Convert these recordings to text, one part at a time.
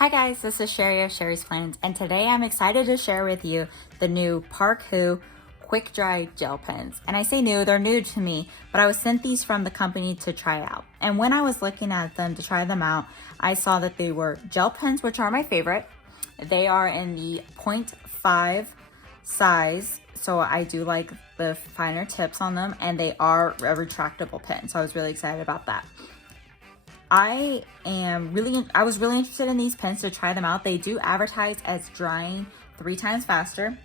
Hi guys, this is Sherry of Sherry's Plans, and today I'm excited to share with you the new ParKoo Quick Dry Gel Pens. And I say new, they're new to me, but I was sent these from the company to try out. And when I was looking at them to try them out, I saw that they were gel pens, which are my favorite. They are in the 0.5 size, so I do like the finer tips on them, and they are a retractable pen, so I was really excited about that. I was really interested in these pens to try them out. They do advertise as drying 3 times faster.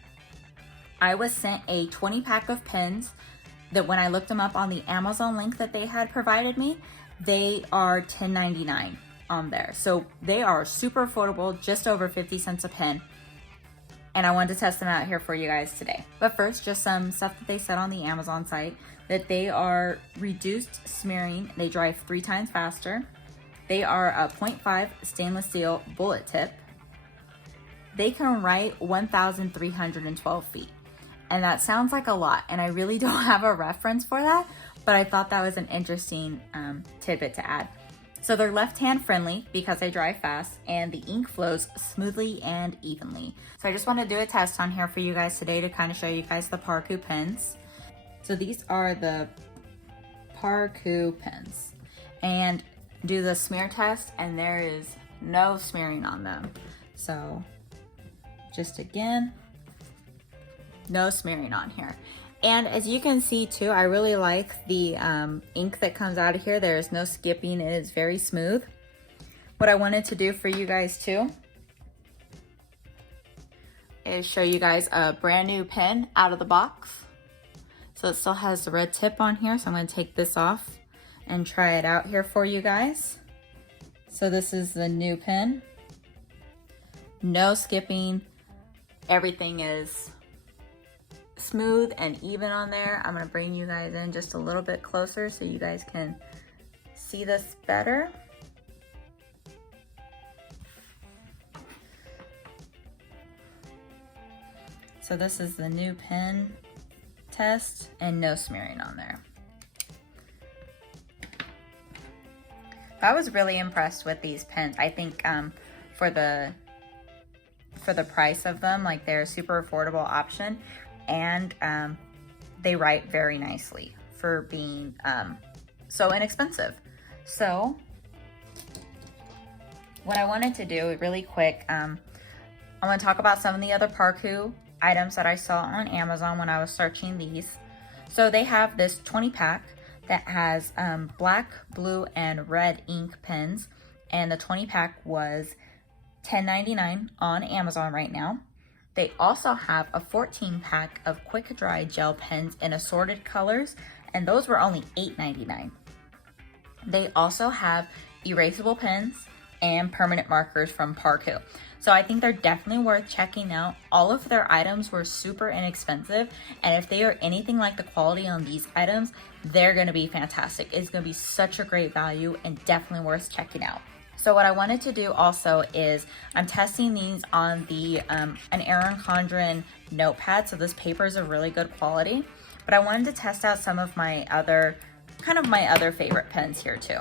I was sent a 20 pack of pens that when I looked them up on the Amazon link that they had provided me, they are $10.99 on there. So they are super affordable, just over 50 cents a pen. And I wanted to test them out here for you guys today. But first, just some stuff that they said on the Amazon site, that they are reduced smearing. They dry 3 times faster. They are a 0.5 stainless steel bullet tip. They can write 1,312 feet. And that sounds like a lot, and I really don't have a reference for that, but I thought that was an interesting tidbit to add. So they're left-hand friendly because they dry fast, and the ink flows smoothly and evenly. So I just want to do a test on here for you guys today to kind of show you guys the ParKoo pens. So these are the ParKoo pens, and do the smear test, and there is no smearing on them. So just again, no smearing on here. And as you can see too, I really like the ink that comes out of here. There is no skipping, it is very smooth. What I wanted to do for you guys too is show you guys a brand new pen out of the box. So it still has the red tip on here, so I'm going to take this off and try it out here for you guys. So this is the new pen. No skipping. Everything is smooth and even on there. I'm going to bring you guys in just a little bit closer so you guys can see this better. So this is the new pen test, and no smearing on there. I was really impressed with these pens. I think for the price of them, like, they're a super affordable option, and they write very nicely for being so inexpensive. So what I wanted to do really quick, I want to talk about some of the other ParKoo items that I saw on Amazon when I was searching these. So they have this 20 pack that has black, blue, and red ink pens, and the 20 pack was $10.99 on Amazon right now. They also have a 14 pack of quick dry gel pens in assorted colors, and those were only $8.99. They also have erasable pens and permanent markers from ParKoo. So I think they're definitely worth checking out. All of their items were super inexpensive, and if they are anything like the quality on these items, they're gonna be fantastic. It's gonna be such a great value and definitely worth checking out. So what I wanted to do also is I'm testing these on the an Erin Condren notepad. So this paper is a really good quality, but I wanted to test out some of my other favorite pens here too.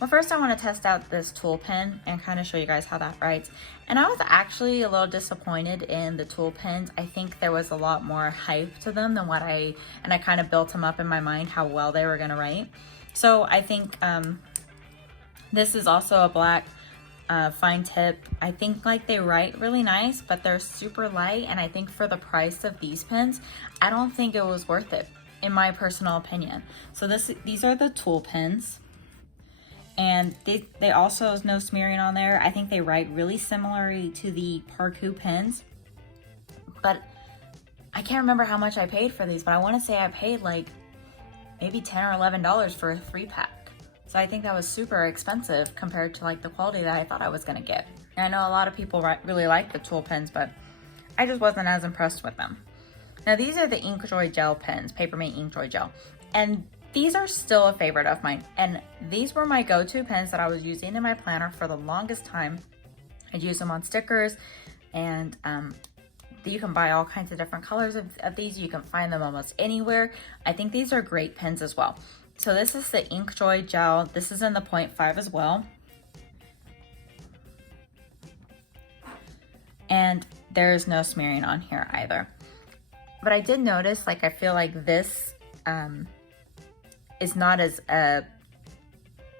Well, first I want to test out this tool pen and kind of show you guys how that writes. And I was actually a little disappointed in the tool pens. I think there was a lot more hype to them than I kind of built them up in my mind how well they were going to write. So I think this is also a black fine tip. I think like they write really nice, but they're super light. And I think for the price of these pens, I don't think it was worth it, in my personal opinion. So these are the tool pens. And they also have no smearing on there. I think they write really similarly to the ParKoo pens, but I can't remember how much I paid for these, but I want to say I paid like maybe $10 or $11 for a 3-pack. So I think that was super expensive compared to like the quality that I thought I was gonna get. And I know a lot of people really like the tool pens, but I just wasn't as impressed with them. Now these are the Inkjoy gel pens, Papermate Inkjoy gel, and these are still a favorite of mine, and these were my go-to pens that I was using in my planner for the longest time. I'd use them on stickers, and you can buy all kinds of different colors of these. You can find them almost anywhere. I think these are great pens as well. So this is the Inkjoy gel. This is in the 0.5 as well. there's no smearing on here either. But I did notice, like, I feel like this is not as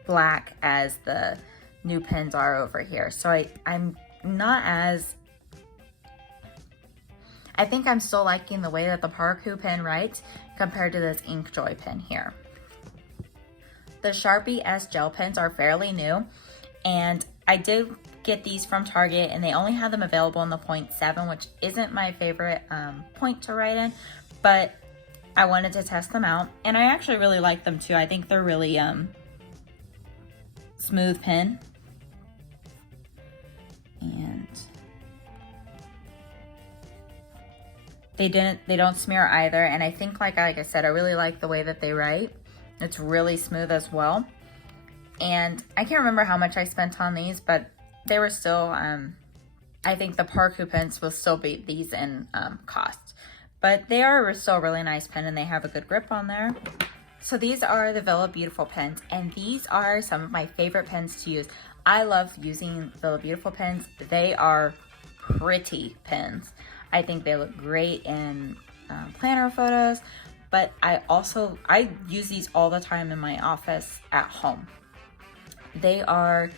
black as the new pens are over here. So I'm not as, I think I'm still liking the way that the ParKoo pen writes compared to this InkJoy pen here. The Sharpie S gel pens are fairly new, and I did get these from Target, and they only have them available in the 0.7, which isn't my favorite point to write in, but I wanted to test them out, and I actually really like them too. I think they're really smooth pen, and they don't smear either. And I think, like I said, I really like the way that they write. It's really smooth as well. And I can't remember how much I spent on these, but they were still, I think the ParKoo pens will still beat these in cost. But they are still a really nice pen, and they have a good grip on there. So these are the Villa Beautiful pens, and these are some of my favorite pens to use. I love using Villa Beautiful pens. They are pretty pens. I think they look great in planner photos, but I use these all the time in my office at home. They are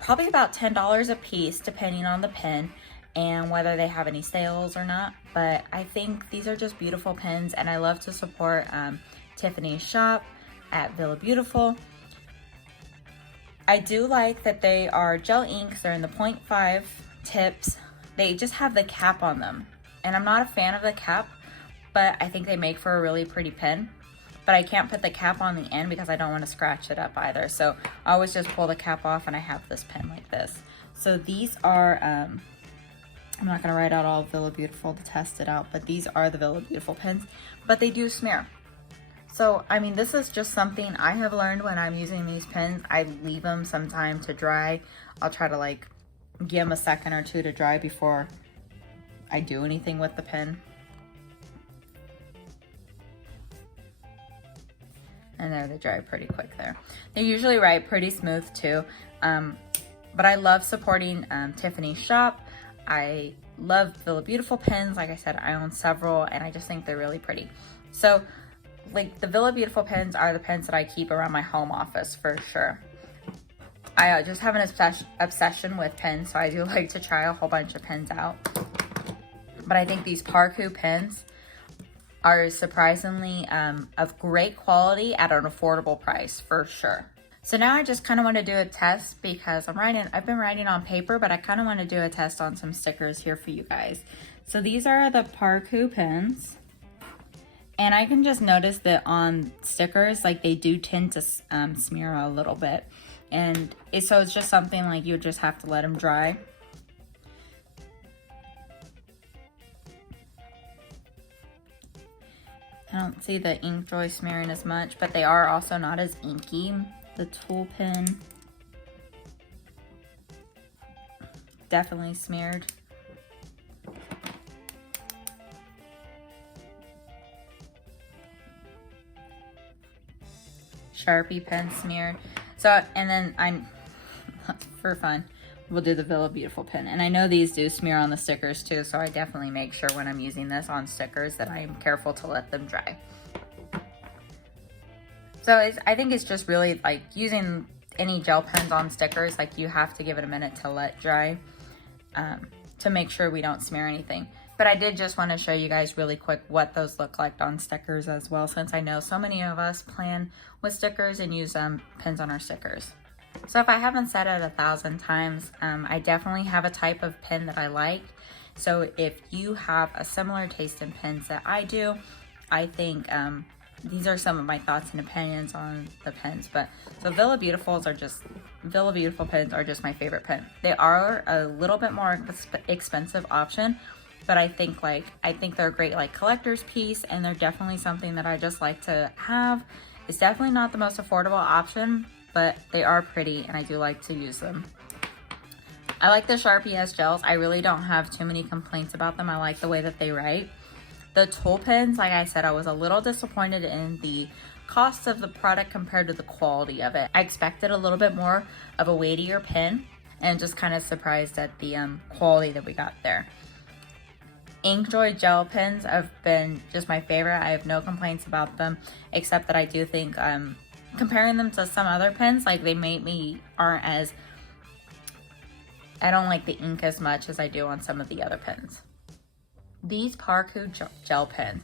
probably about $10 a piece depending on the pen and whether they have any sales or not, but I think these are just beautiful pens, and I love to support Tiffany's shop at Villa Beautiful. I do like that they are gel inks. They're in the 0.5 tips. They just have the cap on them, and I'm not a fan of the cap, but I think they make for a really pretty pen. But I can't put the cap on the end because I don't want to scratch it up either. So I always just pull the cap off, and I have this pen like this. So these are, I'm not going to write out all of Villa Beautiful to test it out, but these are the Villa Beautiful pens, but they do smear. So, I mean, this is just something I have learned when I'm using these pens. I leave them some time to dry. I'll try to like give them a second or two to dry before I do anything with the pen. And there, they dry pretty quick there. They usually write pretty smooth too. But I love supporting Tiffany's shop. I love Villa Beautiful pens. Like I said, I own several, and I just think they're really pretty. So, like, the Villa Beautiful pens are the pens that I keep around my home office for sure. I just have an obsession with pens, so I do like to try a whole bunch of pens out. But I think these ParKoo pens are surprisingly of great quality at an affordable price for sure. So now I just kind of want to do a test because I've been writing on paper, but I kind of want to do a test on some stickers here for you guys. So these are the ParKoo pens. And I can just notice that on stickers, like, they do tend to smear a little bit. And so it's just something like you just have to let them dry. I don't see the InkJoy smearing as much, but they are also not as inky. The tool pen definitely smeared. Sharpie pen smeared. So, and then for fun, we'll do the Villa Beautiful pen. And I know these do smear on the stickers too, so I definitely make sure when I'm using this on stickers that I'm careful to let them dry. So I think it's just really like using any gel pens on stickers, like you have to give it a minute to let dry to make sure we don't smear anything. But I did just want to show you guys really quick what those look like on stickers as well, since I know so many of us plan with stickers and use pens on our stickers. So if I haven't said it 1,000 times, I definitely have a type of pen that I like. So if you have a similar taste in pens that I do, I think these are some of my thoughts and opinions on the pens. But so Villa Beautiful pens are just my favorite pen. They are a little bit more expensive option, but I think they're a great like collector's piece, and they're definitely something that I just like to have. It's definitely not the most affordable option, but they are pretty, and I do like to use them. I like the Sharpie S gels. I really don't have too many complaints about them. I like the way that they write. The tool pens, like I said, I was a little disappointed in the cost of the product compared to the quality of it. I expected a little bit more of a weightier pen, and just kind of surprised at the quality that we got there. Inkjoy gel pens have been just my favorite. I have no complaints about them, except that I do think comparing them to some other pens, like they aren't as, I don't like the ink as much as I do on some of the other pens. These ParKoo gel pens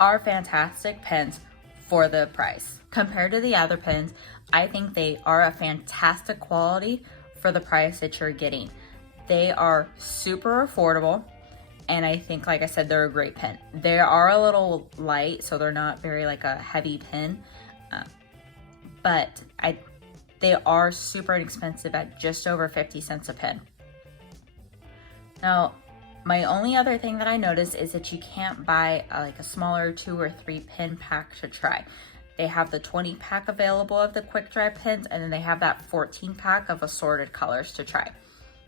are fantastic pens for the price. Compared to the other pens, I think they are a fantastic quality for the price that you're getting. They are super affordable, and I think, like I said, they're a great pen. They are a little light, so they're not very like a heavy pen, but they are super inexpensive at just over 50 cents a pen. Now, my only other thing that I noticed is that you can't buy like a smaller 2 or 3 pen pack to try. They have the 20 pack available of the quick dry pens, and then they have that 14 pack of assorted colors to try.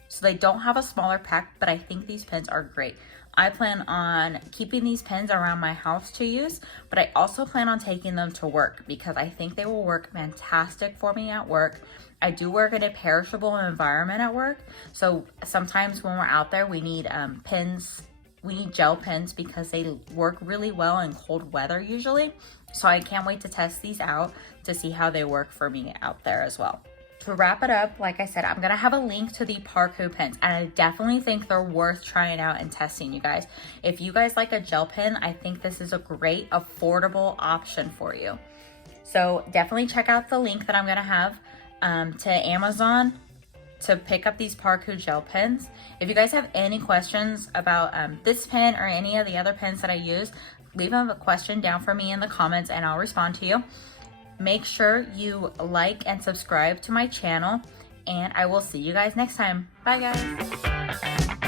So they don't have a smaller pack, but I think these pens are great. I plan on keeping these pens around my house to use, but I also plan on taking them to work because I think they will work fantastic for me at work. I do work in a perishable environment at work, so sometimes when we're out there, we need pens. We need gel pens because they work really well in cold weather usually. So I can't wait to test these out to see how they work for me out there as well. To wrap it up, like I said, I'm gonna have a link to the ParKoo pens, and I definitely think they're worth trying out and testing, you guys. If you guys like a gel pen, I think this is a great, affordable option for you. So definitely check out the link that I'm gonna have to Amazon to pick up these ParKoo gel pens. If you guys have any questions about this pen or any of the other pens that I use, leave a question down for me in the comments and I'll respond to you. Make sure you like and subscribe to my channel, and I will see you guys next time. Bye, guys.